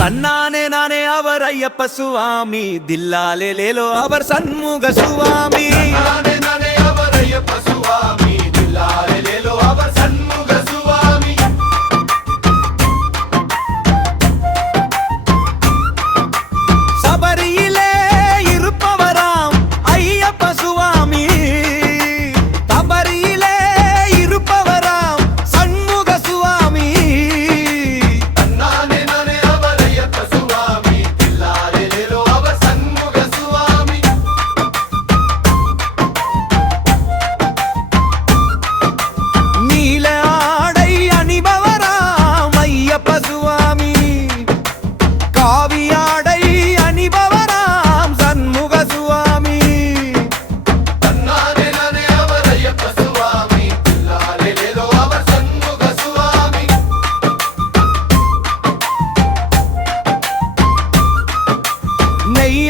தன்னானே நானே அவர் ஐயப்ப சுவாமி தில்லாலே லேலோ அவர் சண்முக சுவாமி. நானே நானே அவர் ஐயப்ப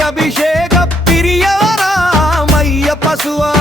అభిషేక ప్రియవరామయ్య పశువా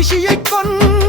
ரிஷியை கொண்டு